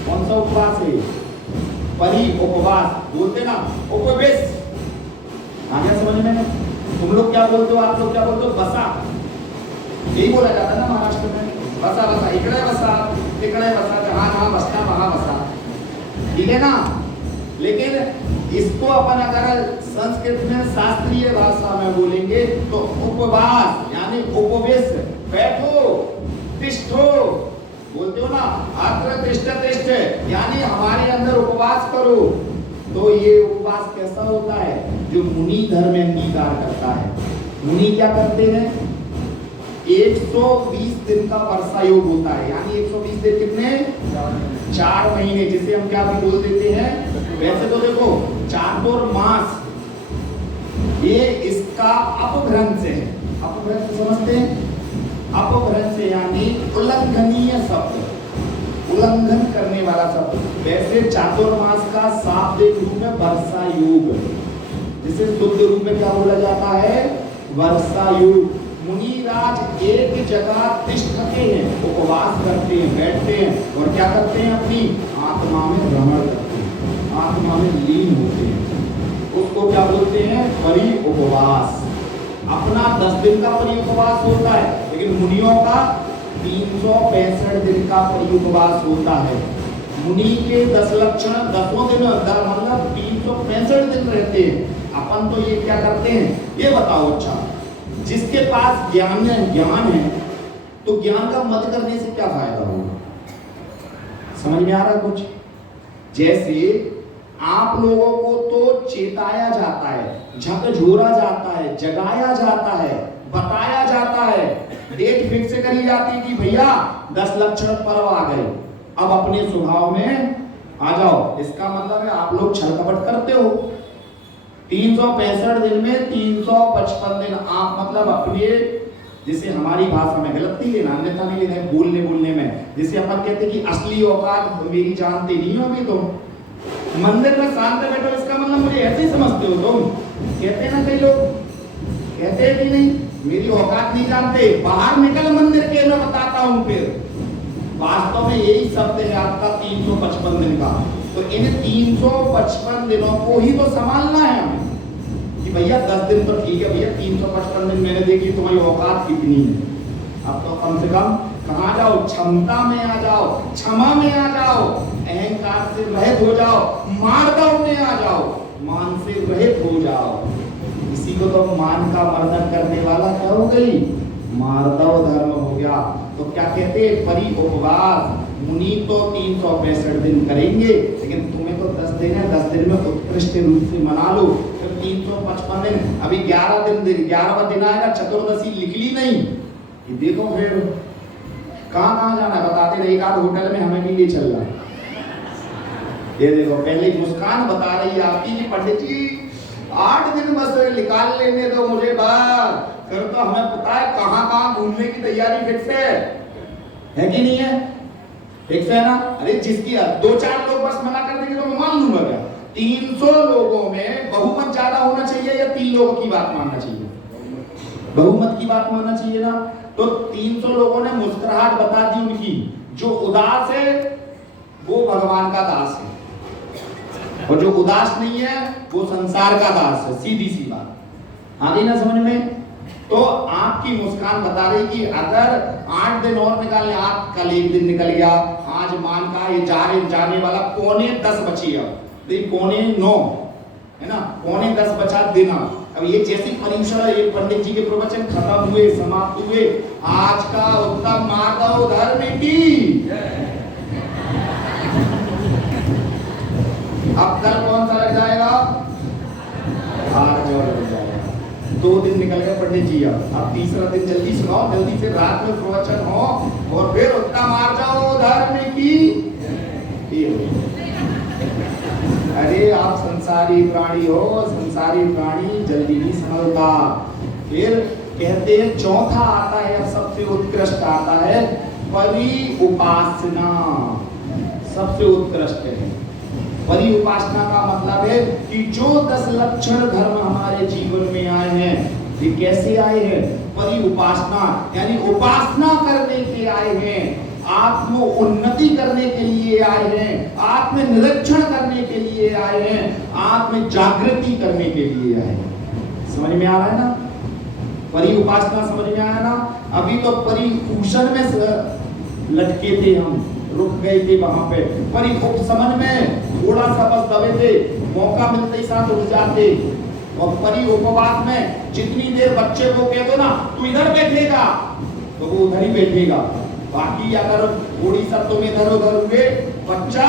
कौन सा उपवास है, परि उपवास बोलते ना, उपवेश। आ गया समझ में? तुम लोग क्या बोलते हो, आप लोग क्या बोलते हो, बसा, यही बोला जाता है ना महाराष्ट्र में, बसा बसा, इकड़े बसा, तिकड़े बसा, जहां बसना वहां बसा, ठीक है ना। लेकिन इसको अपन अगर संस्कृत में शास्त्रीय भाषा में बोलेंगे तो उपवास यानी उपवेश, बैठो तिष्ठो, बोलते हो ना, अत्र तिष्ठ तिष्ठ, यानी हमारे अंदर उपवास करो। तो ये उपवास कैसा होता है, जो मुनि धर्म में अंगीकार करता है। मुनि क्या करते हैं, 120 दिन का वर्षा योग होता है, यानी 120 दिन कितने, 4 महीने, जिसे हम क्या भी बोल देते हैं, वैसे तो देखो चातुर्मास, ये इसका अपभ्रंश है। अपभ्रंश समझते हैं, अपभ्रंश यानी उल्लंघनीय शब्द, उल्लंघन करने वाला शब्द। वैसे चातुर्मास का शाब्दिक रूप में वर्षा योग, जिसे शुद्ध रूप में क्या बोला जाता है, वर्षा योग। मुनिराज एक जगह तिष्ठते हैं, उपवास करते हैं, बैठते हैं, और क्या करते हैं, अपनी आत्मा में भ्रमण करते हैं, आत्मा में लीन होते हैं। उसको क्या बोलते हैं, परि उपवास। अपना 10 दिन का परि उपवास होता है, लेकिन मुनियों का 365 दिन का परि उपवास होता है। मुनि के 10 लक्षण 10 दिन मतलब 365 दिन रहते हैं। अपन तो ये क्या करते हैं, ये बताओ, अच्छा जिसके पास ज्ञान है तो ज्ञान का मत करने से क्या फायदा होगा, समझ में आ रहा कुछ? जैसे आप लोगों को तो चेताया जाता है, झकझोरा जाता है, जगाया जाता है, बताया जाता है, डेट फिक्स करी जाती है कि भैया 10 लक्षण पर्व आ गए, अब अपने स्वभाव में आ जाओ। इसका मतलब है आप लोग छल कपट करते हो। 365 दिन में 355 दिन आप मतलब अपने जिसे हमारी भाषा में गलत नहीं लेना, अन्यथा नहीं लेना, बोलने में, जिसे अपन कहते हैं कि असली औकात मेरी जानते नहीं हो अभी तुम। मंदिर में शांत बैठो इसका मतलब मुझे ऐसे ही समझते हो तुम? कहते हैं ना कई लोग, कहते हैं कि नहीं मेरी औकात नहीं जानते, बाहर निकल मंदिर के, मैं बताता हूं फिर। वास्तव में यही शब्द है आपका 355 दिन का। तो इन 355 दिनों को ही तो संभालना है हमें कि भैया 10 दिन तो ठीक है भैया, 355 दिन मैंने देखी तुम्हारी औकात कितनी है। अब तो कम से कम कहाँ जाओ, क्षमता में आ जाओ, क्षमा में आ जाओ, अहंकार से रहित हो जाओ, मारदाव में आ जाओ, मान से रहित हो जाओ। इसी को तो मान का मर्दन करने वाला क्या हो गई, मारदाव धर्म हो गया। तो क्या कहते हैं, परि उपवास। मुनि तो 365 दिन करेंगे, लेकिन तुम्हें तो 10 दिन है, 10 दिन में उत्कृष्ट रूप से मना लो। फिर 355 दिन, अभी 11वां दिन आएगा, चतुर्दशी निकली नहीं कि देखो फिर कहाँ जाना है बताते रहे, एक आध होटल में हमें भी ले चल रहा है। ये देखो पहले मुस्कान बता रही है आपकी कि पंडित जी 8 दिन बस निकाल लेने दो मुझे बाहर, फिर तो हमें पता है कहाँ घूमने की तैयारी फिक्स है कि नहीं है? फिक्स है ना? अरे जिसकी 2-4 लोग बस मना कर देंगे तो मैं मान लूंगा क्या? 300 लोगों में बहुमत ज्यादा होना चाहिए या 3 लोगों की बात मानना चाहिए? बहुमत की बात मानना चाहिए ना। तो 300 लोगों ने मुस्कुराहट बता दी उनकी, जो उदास है वो भगवान का दास है, और जो उदास नहीं है वो संसार का दास है। सीधी सी बात आ गई ना समझ में? तो आपकी मुस्कान बता रही कि अगर 8 दिन और निकाले, आप कल 1 दिन निकल गया, आज मान का ये जाने वाला 9:45 बची, अब 9:45 है ना, 9:45 बचा दिन। अब ये जैसी परीक्षा, ये पंडित जी के प्रवचन खत्म हुए, समाप्त हुए, आज का उत्तम माधव धर्म की। अब कल कौन सा लग जाएगा? आज और लग जाएगा। 2 दिन निकल गए पंडित जी, अब तीसरा दिन जल्दी सुनाओ, जल्दी से रात में प्रवचन हो और फिर उत्तम आ जाओ धर्म की। अरे आप संसारी प्राणी हो, संसारी प्राणी जल्दी नहीं समझता। फिर कहते हैं चौथा आता है, अब सबसे उत्कृष्ट आता है परि उपासना। सबसे उत्कृष्ट है परि उपासना का मतलब है कि जो 10 लक्षण धर्म हमारे जीवन में आए हैं, ये कैसे आए हैं? परि उपासना, यानी उपासना करने के आए हैं, आत्म उन्नति करने के लिए आए हैं, आत्म निरीक्षण करने के लिए आए हैं, आत्म जागृति करने के लिए आए हैं। समझ में आ रहा है ना? परि उपासना समझ में आया ना? अभी तो परिभूषण में लटके थे हम, रुक गए थे वहां पे। परिउपशमन में थोड़ा सा बस दबे थे, मौका मिलते ही साथ उठ जाते। और परि उपवास में जितनी देर बच्चे को कह दो ना तू इधर बैठेगा तो वो उधर ही बैठेगा, बाकी अगर थोड़ी सा तुम इधर उधर हुए बच्चा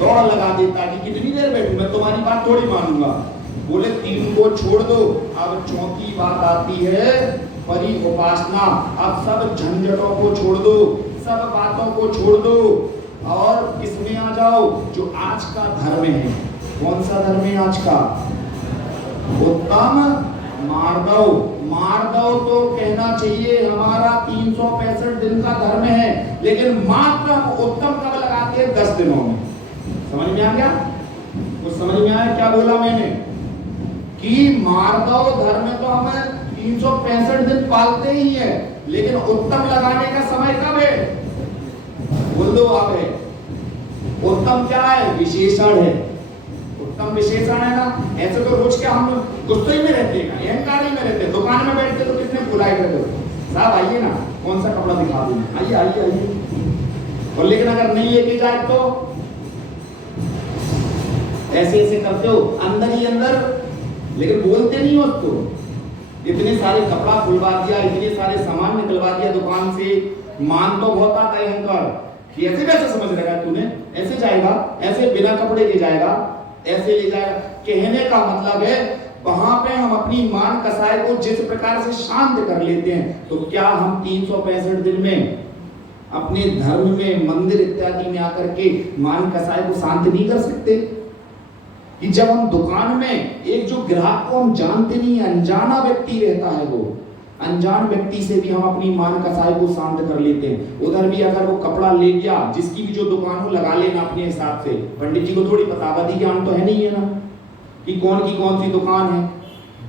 दौड़ लगा देता कि कितनी देर बैठूं, मैं तुम्हारी बात थोड़ी मानूंगा। बोले 3 को छोड़ दो। अब चौथी बात आती है परि उपासना। अब सब झंझटों को छोड़ दो, सब बातों को छोड़ दो और किसमें आ जाओ, जो आज का धर्म है। कौन सा धर्म है आज का? उत्तम मार्दव। मार्दव तो कहना चाहिए हमारा 365 दिन का धर्म है, लेकिन मात्र हम उत्तम कब लगाते हैं? 10 दिनों में। समझ में आ गया? कुछ समझ में आया क्या बोला मैंने? कि मार्दव धर्म तो हम 365 दिन पालते ही है, लेकिन उत्तम लगाने का समय कब है? बोल दो आप है। उत्तम क्या है? विशेषण है। उत्तम विशेषण है ना। ऐसे तो रोज के हम गुस्से में रहते हैं, अहंकारी में रहते हैं, दुकान में बैठते तो कितने बुलाए करते हो, साहब आइए ना, कौन सा कपड़ा दिखा दूं, आइए आइए आइए। और लेकिन अगर नहीं लेके जाए तो ऐसे ऐसे करते हो अंदर ही अंदर, लेकिन बोलते नहीं हो उसको। इतने सारे कपड़ा खुलवा दिया, इतने सारे सामान निकलवा दिया दुकान से, मान तो बहुत आता है अहंकार कि ऐसे कैसे समझ रहेगा तूने, ऐसे जाएगा, ऐसे बिना कपड़े के जाएगा, ऐसे ले जाएगा। कहने का मतलब है वहां पे हम अपनी मान कसाई को जिस प्रकार से शांत कर लेते हैं, तो क्या हम 365 दिन में अपने धर्म में, मंदिर इत्यादि में आकर के मान कसाई को शांत नहीं कर सकते? कि जब हम दुकान में एक जो ग्राहक को हम जानते नहीं, अनजाना व्यक्ति रहता है, वो अनजान व्यक्ति से भी हम अपनी मान कसाई को शांत कर लेते हैं। उधर भी अगर वो कपड़ा ले गया, जिसकी भी जो दुकान हो लगा लेना अपने हिसाब से। पंडित जी को थोड़ी पता, आबादी ज्ञान तो है नहीं है ना कि कौन सी दुकान है,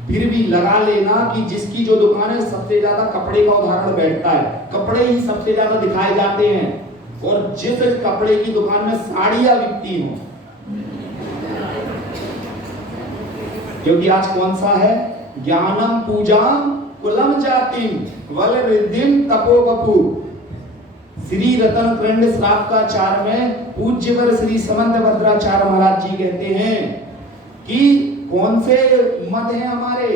फिर भी लगा लेना कि जिसकी जो दुकान है सबसे ज्यादा कपड़े का उदाहरण बैठता है, कपड़े ही सबसे ज्यादा दिखाए जाते हैं, और जिस कपड़े की दुकान में साड़ियां बिकती हो, क्योंकि आज कौन सा है, ज्ञानम पूजा कुलम जातिम वल रिद्धिम तपो बपू। श्री रतन खंड श्रावकाचार्य में पूज्यवर श्री समंत भद्राचार्य महाराज जी कहते हैं कि कौन से मत हैं हमारे,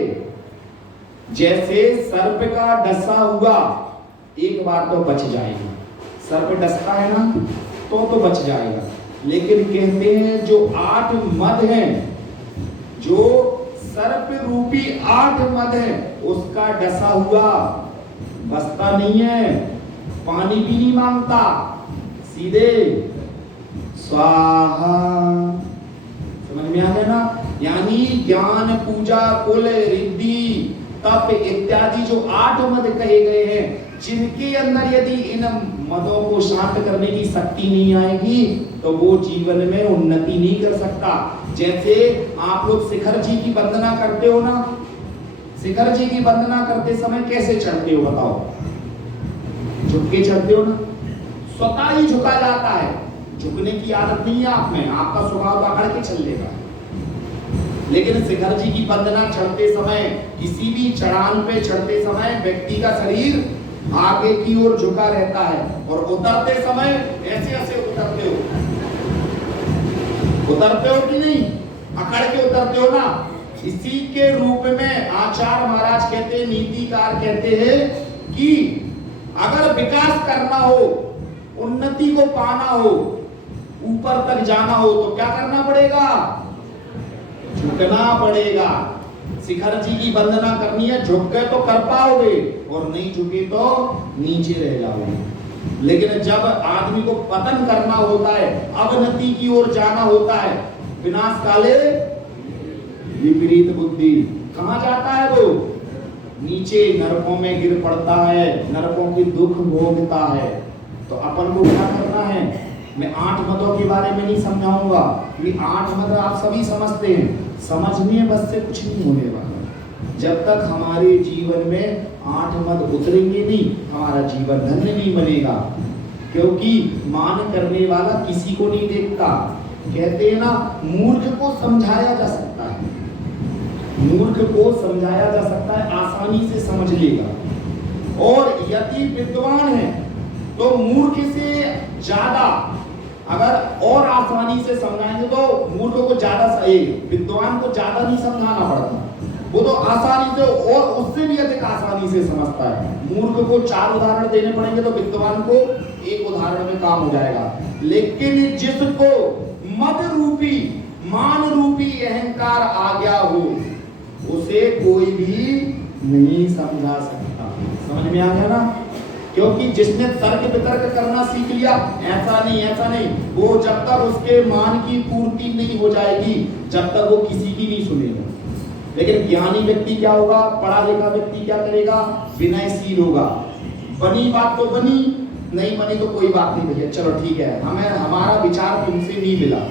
जैसे सर्प का डसा हुआ एक बार तो बच जाएगा, सर्प डसता है ना तो बच जाएगा, लेकिन कहते हैं जो 8 मद हैं, जो सर्प रूपी 8 मद है, उसका डसा हुआ बसता नहीं है, पानी भी नहीं मांगता, सीधे स्वाहा। समझ में आ गया ना? यानी ज्ञान पूजा कुल रिद्धि तप इत्यादि जो 8 मद कहे गए हैं, जिनके अंदर यदि इन मदों को शांत करने की शक्ति नहीं आएगी तो वो जीवन में उन्नति नहीं कर सकता। जैसे आप लोग शिखर जी की वंदना करते हो ना, शिखर जी की वंदना करते समय कैसे चढ़ते हो बताओ? झुक के चढ़ते हो ना, स्वतः ही झुका जाता है, झुकने की आदत नहीं है आप में, आपका स्वभाव आकर के चल लेगा। लेकिन शिखर जी की वंदना चढ़ते समय, किसी भी चढ़ान पे चढ़ते समय व्यक्ति का शरीर आगे की ओर झुका रहता है, और उतरते समय ऐसे ऐसे उतरते हो कि नहीं, अकड़ के उतरते हो ना। इसी के रूप में आचार्य महाराज कहते हैं, नीतिकार कहते हैं कि अगर विकास करना हो, उन्नति को पाना हो, ऊपर तक जाना हो तो क्या करना पड़ेगा? झुकना पड़ेगा। शिखर जी की वंदना करनी है, झुक गए तो कर पाओगे, और नहीं झुके तो नीचे रह जाओगे। लेकिन जब आदमी को पतन करना होता है, अवनति की ओर जाना होता है, विनाश काले विपरीत बुद्धि, कहां जाता है वो? नीचे नरकों में गिर पड़ता है, नरकों की दुख भोगता है। तो अपन को क्या करना है? मैं 8 मदों के बारे में नहीं समझाऊंगा, ये 8 मद आप सभी समझते हैं, समझने बस से कुछ नहीं होने वाला। जब तक हमारे जीवन में 8 मद उतरेंगे नहीं, हमारा जीवन धन्य नहीं बनेगा। क्योंकि मान करने वाला किसी को नहीं देखता। कहते हैं ना, मूर्ख को समझाया जा सकता है, मूर्ख को समझाया जा सकता है, आसानी से समझ लेगा। और यदि विद्वान है तो मूर्ख से ज्यादा अगर और आसानी से समझाएंगे तो मूर्ख को ज्यादा सही, विद्वान को ज्यादा नहीं समझाना पड़ता, वो तो आसानी से और उससे भी अधिक आसानी से समझता है। मूर्ख को 4 उदाहरण देने पड़ेंगे तो विद्वान को 1 उदाहरण में काम हो जाएगा। लेकिन जिसको मद रूपी, मान रूपी अहंकार आ गया हो, उसे कोई भी नहीं समझा सकता। समझ में आ गया ना? क्योंकि जिसने तर्क वितर्क करना सीख लिया, ऐसा नहीं, वो जब तक उसके मान की पूर्ति नहीं हो जाएगी, जब तक वो किसी की नहीं सुनेगा। लेकिन ज्ञानी व्यक्ति क्या होगा? पढ़ा लिखा व्यक्ति क्या करेगा? विनयशील होगा। बनी बात तो बनी, नहीं बनी तो कोई बात नहीं भैया, चलो ठीक है, हमें हमारा विचार तुमसे नहीं मिला,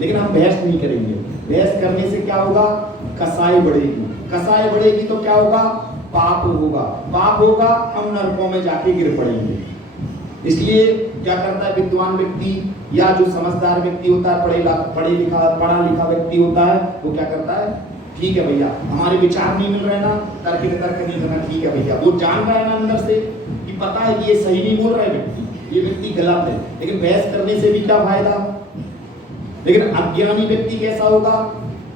लेकिन हम बहस नहीं करेंगे। बहस करने से क्या होगा? कसाई बढ़ेगी, कसाई बढ़ेगी तो क्या होगा? पाप होगा, पाप होगा, हम नरकों में जाके गिर पड़ेंगे। इसलिए क्या करता है विद्वान व्यक्ति या जो समझदार व्यक्ति होता है, पढ़ा लिखा व्यक्ति होता है, वो क्या करता है? ठीक है भैया, हमारे विचार नहीं मिल रहे ना, तर्क वितर्क नहीं करना, ठीक है भैया। वो जान रहा है ना अंदर से कि पता है कि ये सही नहीं बोल रहा है व्यक्ति, ये व्यक्ति गलत है, लेकिन बहस करने से भी क्या फायदा? लेकिन अज्ञानी व्यक्ति कैसा होगा?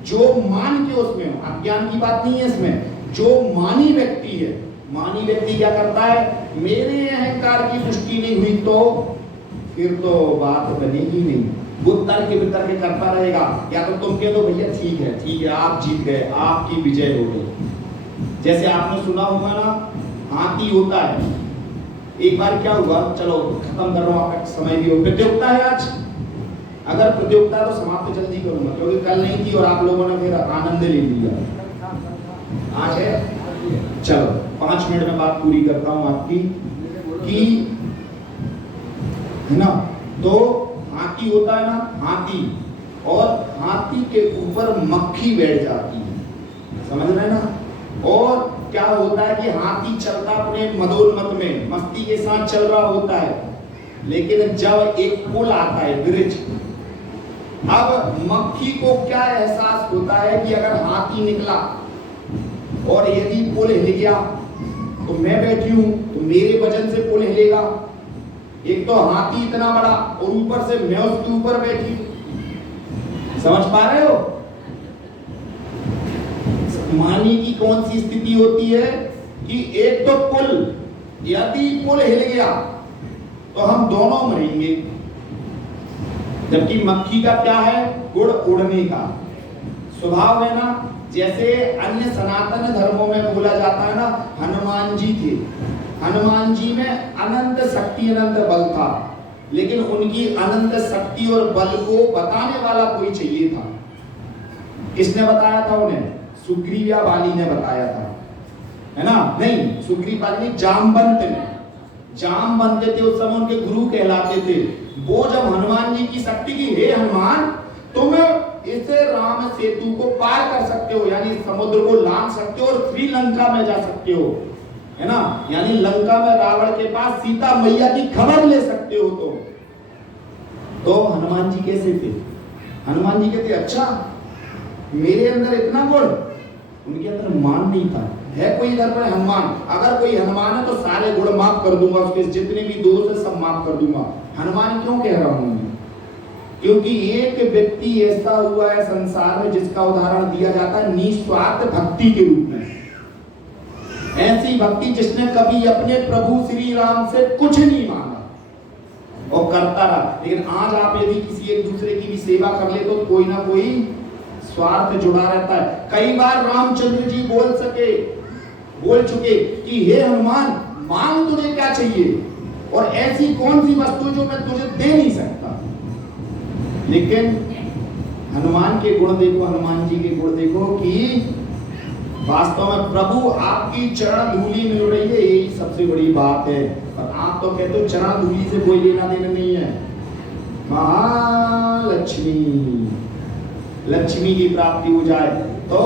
जो मान के उसमें, अज्ञान की बात नहीं है इसमें, जो मानी व्यक्ति है, मानी व्यक्ति क्या करता है? मेरे अहंकार की पुष्टि नहीं हुई तो फिर तो बात बनेगी नहीं, वो तर्क वितर्क करता रहेगा। या तो तुम कह दो भैया ठीक है, आप जीत गए, आपकी विजय हो गई। जैसे आपने सुना होगा ना, हाथी होता है। एक बार क्या हुआ, चलो खत्म कर रहा हूं, आपका समय भी हो, प्रतियोगिता है आज। अगर प्रतियोगिता तो समाप्त जल्दी करूंगा, क्योंकि कल नहीं थी और आप लोगों ने फिर आनंद ले लिया। आज है चलो 5 मिनट में बात पूरी करता हूं आपकी कि है ना। तो हाथी होता है ना, हाथी, और हाथी के ऊपर मक्खी बैठ जाती है, समझ रहे हैं ना। और क्या होता है कि हाथी चलता अपने मदोन्मत में मस्ती के साथ चल रहा होता है, लेकिन जब एक पुल आता है, ब्रिज, अब मक्खी को क्या एहसास होता है कि अगर हाथी निकला और यदि पुल हिल गया तो मैं बैठी हूं तो मेरे वजन से पुल हिलेगा। एक तो हाथी इतना बड़ा और ऊपर से मैं उसके ऊपर बैठी हूं, समझ पा रहे हो। मानिए की कौन सी स्थिति होती है कि एक तो पुल, यदि पुल हिल गया तो हम दोनों मरेंगे, जबकि मक्खी का क्या है, गुण उड़ने का स्वभाव है ना। जैसे अन्य सनातन धर्मों में बोला जाता है ना, हनुमान जी थे, हनुमान जी में अनंत शक्ति अनंत बल था, लेकिन उनकी अनंत शक्ति और बल को बताने वाला कोई चाहिए था। किसने बताया था उन्हें? सुग्रीव या बाली ने बताया था, है ना। नहीं, सुग्रीव बाली ने, जामवंत ने, जामवंत थे उस समय, उनके गुरु कहलाते थे। वो जब हनुमान जी की शक्ति की, हे हनुमान तुम इस राम सेतु को पार कर सकते हो, यानी समुद्र को लांघ सकते हो और श्रीलंका में जा सकते हो, है ना, यानी लंका में रावण के पास सीता मैया की खबर ले सकते हो। तो हनुमान जी कैसे थे? हनुमान जी कहते अच्छा मेरे अंदर इतना गुण, उनके अंदर मान नहीं था। है कोई इधर पर हनुमान? अगर कोई हनुमान है तो सारे गुण माफ कर दूंगा, उसके जितने भी दोष है सब माफ कर दूंगा। हनुमान क्यों कह रहा हूं मैं? क्योंकि एक व्यक्ति ऐसा हुआ है संसार में जिसका उदाहरण दिया जाता है निस्वार्थ भक्ति के रूप में। ऐसी भक्ति जिसने कभी अपने प्रभु श्री राम से कुछ नहीं मांगा और करता रहा। लेकिन आज आप यदि किसी एक दूसरे की भी सेवा कर ले तो कोई ना कोई स्वार्थ जुड़ा रहता है। कई बार रामचंद्र जी बोल चुके कि हे हनुमान मांग तुझे क्या चाहिए, और ऐसी कौन सी वस्तु जो मैं तुझे दे नहीं सकता। लेकिन हनुमान के गुण देखो, हनुमान जी के गुण देखो कि वास्तव में प्रभु आपकी चरण धूलि मिल रही है, यही सबसे बड़ी बात है। और आप तो कहते हो चरण धूलि से कोई लेना देना नहीं है। महालक्ष्मी, लक्ष्मी की प्राप्ति हो जाए तो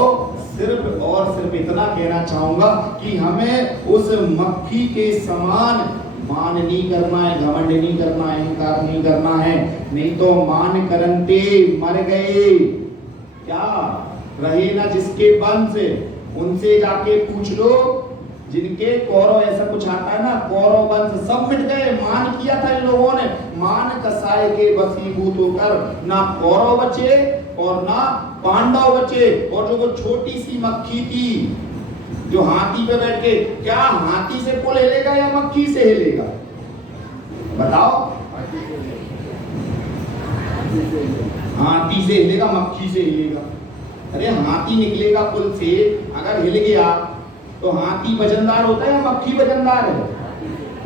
सिर्फ और सिर्फ इतना कहना चाहूंगा कि हमें उस मक्खी के समान मान नहीं करना है, घमंड नहीं करना है, अहंकार नहीं करना है। नहीं तो मान करंते मर गए, क्या रहे ना जिसके वंश, उनसे जाके पूछ लो जिनके कौरव, ऐसा कुछ आता है ना, कौरव वंश सब मिट गए। मान किया था इन लोगों ने, मान कसाय के वशीभूत होकर ना कौरव बचे और ना पांडव बचे। और जो वो छोटी सी मक्खी थी जो हाथी पे बैठ के, क्या हाथी से पुल हिलेगा या मक्खी से हिलेगा? बताओ। हाथी से हिलेगा, मक्खी से हिलेगा? अरे हाथी निकलेगा पुल से, अगर हिल गया तो हाथी वजनदार होता है या मक्खी वजनदार है?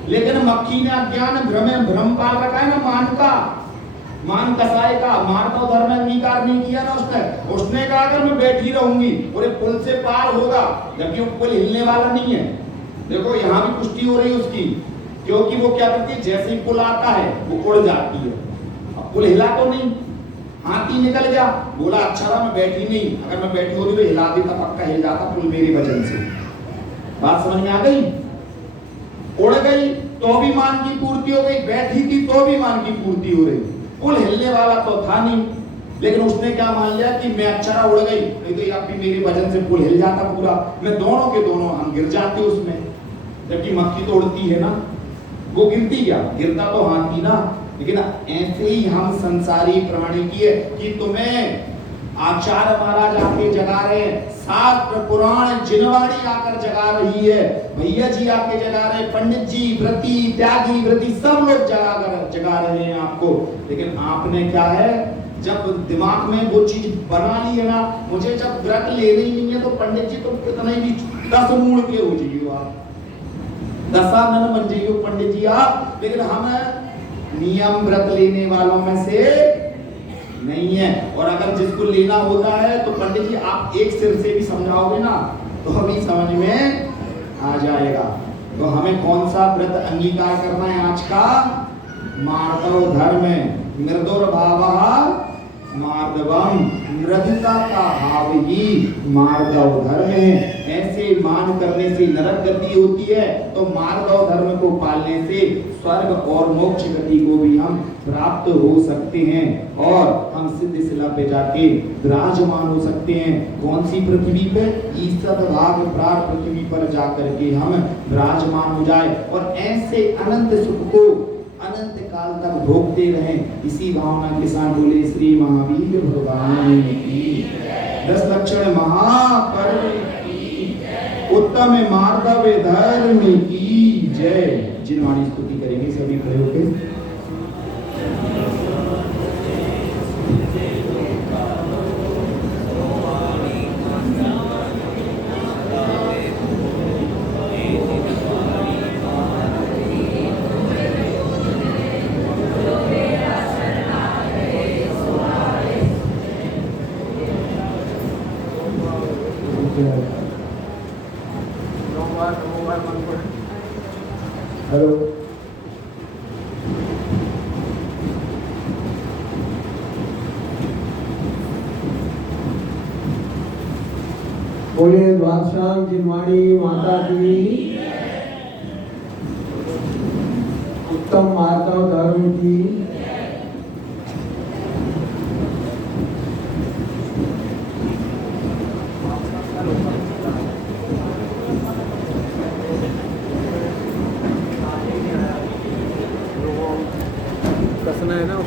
लेकिन मक्खी ने अज्ञान भ्रम पाल रखा है ना, मान का, मान कसाय का, मान का धर्म अंगीकार नहीं किया ना उसने कहा अगर मैं बैठी रहूंगी और पुल से पार होगा, जबकि वो पुल हिलने वाला नहीं है। देखो यहाँ भी पुष्टि हो रही है उसकी, क्योंकि वो क्या करती है, जैसे ही पुल आता है वो उड़ जाती है। अब पुल हिला तो नहीं, हाथी निकल गया, बोला अच्छा रहा मैं बैठी नहीं, अगर मैं बैठी होती तो हिला देता, पक्का हिल जाता पुल मेरे वजन से। बात समझ में आ गई? उड़ गई तो भी मान की पूर्ति हो गई, बैठी थी तो भी मान की पूर्ति हो रही। पुल हिलने वाला तो था नहीं, लेकिन उसने क्या मान लिया कि मैं अच्छा रहा उड़ गई, नहीं तो अब भी मेरे वजन से पुल हिल जाता पूरा, मैं दोनों के दोनों हम गिर जाते उसमें। जबकि मक्खी तो उड़ती है ना, वो गिरती क्या, गिरता तो हाथी ना। लेकिन ऐसे ही हम संसारी प्राणी की है कि तुम्हें आचार्य महाराज आके जगा रहे, शास्त्र पुराण जिनवाणी आकर जगा रही है, भैया जी आके जगा रहे, पंडित जी, व्रती त्यागी व्रती सब लोग जगा रहे हैं आपको। लेकिन आपने क्या है, जब दिमाग में वो चीज बना ली है ना, मुझे जब व्रत लेना ही नहीं है तो पंडित जी तुम कितने भी 10 मूड के हो जाइए आप, दशानन बन जाइए पंडित जी आप, लेकिन हम नियम व्रत लेने वालों में से नहीं है। और अगर जिसको लेना होता है तो पंडित जी आप एक सिर से भी समझाओगे ना तो अभी समझ में आ जाएगा। तो हमें कौन सा व्रत अंगीकार करना है आज का? मार्दव धर्म। मृदुर्भावः मार्दवम, मृदुता का भाव ही मार्दव धर्म है। ऐसे मान करने से नरक गति होती है, तो मार्दव धर्म को पालने से स्वर्ग और मोक्ष गति को भी हम प्राप्त हो सकते हैं और हम सिद्ध शिला पे जाके विराजमान हो सकते हैं। कौन सी पृथ्वी पे? ईसद भाग प्रार पृथ्वी पर जाकर के हम विराजमान हो जाए और ऐसे अनंत सुख को अनंत काल तक भोगते रहें। इसी भावना के साथ बोले श्री महावीर भगवान की 10 लक्षण महापर्व की उत्तम मार्दव धर्म की जय। जिनवाणी स्तुति करेंगे सभी खड़े होकर। हेलो बोले द्वादशांग जिनवाणी माता की। उत्तम मार्दव धर्म की।